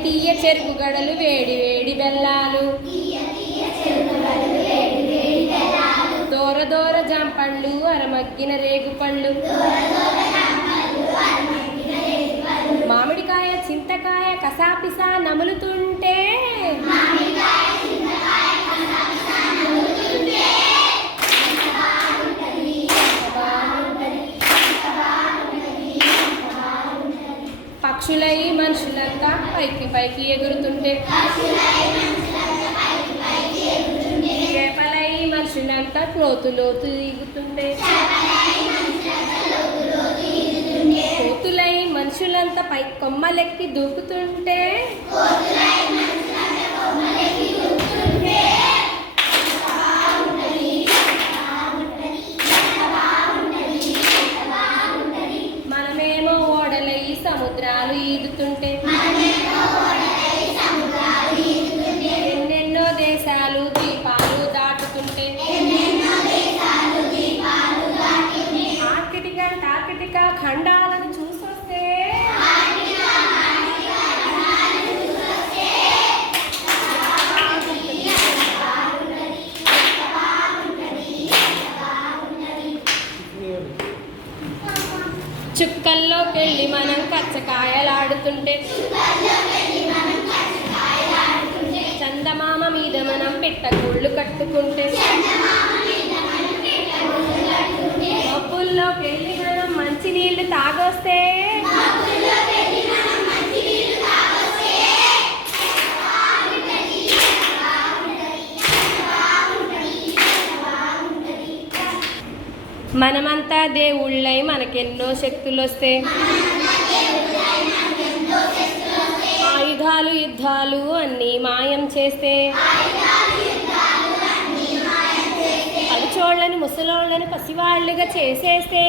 తీయ చెరుకు గడలు వేడి వేడి బెల్లాలు దోర దోర జాంపళ్ళు అరమగ్గిన రేగుపళ్ళు మామిడికాయ చింతకాయ కసాపిసా నములుతుంటే పక్షులై మనుషులంతా పైకి పైకి ఎగురుతుంటే చేపలై మనుషులంతా లోతు లోతు దిగుతుంటే కోతులై మనుషులంతా పై కొమ్మలెక్కి దూకుతుంటే మనమేమో ఓడలై సముద్రాలు ఈదుతుంటే ఎన్నెన్నో దేశాలు దీపాలు దాటుతుంటే ఆర్కిటికా ఖండాలను చూసొస్తే చుక్కల్లోకెళ్ళి మనం కచ్చకాయలాడుతుంటే చందమామ మీద మనం పిట్టగూళ్ళు కట్టుకుంటే మబ్బుల్లోకెళ్ళి మనం మంచినీళ్ళు తాగొస్తే మనమంతా దేవుళ్ళై మనకెన్నో శక్తులొస్తే ఆయుధాలు యుద్ధాలు అన్నీ మాయం చేస్తే పలుచోళ్ళని ముసలోళ్ళని పసివాళ్ళుగా చేసేస్తే